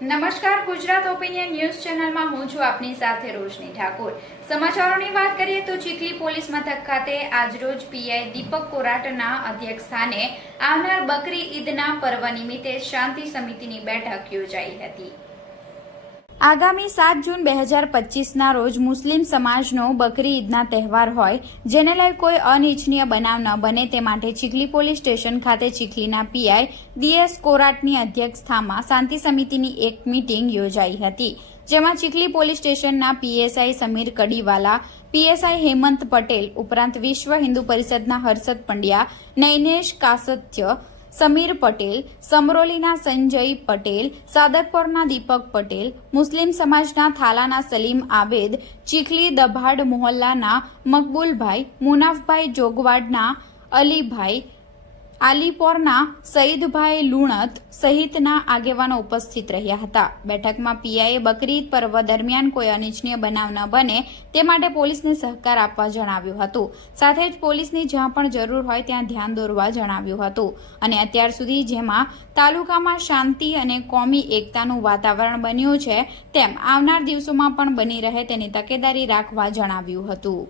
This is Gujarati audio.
નમસ્કાર, ગુજરાત ઓપિનિયન ન્યૂઝ ચેનલમાં હું છું આપની સાથે રોશની ઠાકોર। સમાચારોની વાત કરીએ તો ચીખલી પોલીસ મથક ખાતે આજરોજ પીઆઈ દીપક કોરાટના અધ્યક્ષસ્થાને આવનાર બકરી ઈદના પર્વ નિમિત્તે શાંતિ સમિતિની બેઠક યોજાઈ હતી। આગામી 7 જૂન 2025ના રોજ મુસ્લિમ સમાજનો બકરી ઈદના તહેવાર હોય, જેને લઈ કોઈ અનિચ્છનીય બનાવ ન બને તે માટે ચીખલી પોલીસ સ્ટેશન ખાતે ચીખલીના પીઆઈ ડીએસ કોરાટની અધ્યક્ષતામાં શાંતિ સમિતિની એક મીટિંગ યોજાઈ હતી, જેમાં ચીખલી પોલીસ સ્ટેશનના પીએસઆઈ સમીર કડીવાલા, પીએસઆઈ હેમંત પટેલ ઉપરાંત વિશ્વ હિન્દુ પરિષદના હર્ષદ પંડ્યા, નૈનેશ કાસત્ય, સમીર પટેલ, સમરોલીના સંજય પટેલ, સાદતપુરના દીપક પટેલ, મુસ્લિમ સમાજના થાલાના સલીમ આબેદ, ચીખલી દભાડ મોહલ્લાના મકબૂલભાઈ, મુનાફભાઈ જોગવાડના અલીભાઈ, આલીપોરના સઈદભાઈ લુણત સહિતના આગેવાનો ઉપસ્થિત રહ્યા હતા। બેઠકમાં પીઆઈએ બકરી ઈદ પર્વ દરમિયાન કોઈ અનિચ્છનીય બનાવ ન બને તે માટે પોલીસને સહકાર આપવા જણાવ્યું હતું। સાથે જ પોલીસની જ્યાં પણ જરૂર હોય ત્યાં ધ્યાન દોરવા જણાવ્યું હતું અને અત્યાર સુધી જેમાં તાલુકામાં શાંતિ અને કોમી એકતાનું વાતાવરણ બન્યું છે, તેમ આવનાર દિવસોમાં પણ બની રહે તેની તકેદારી રાખવા જણાવ્યું હતું।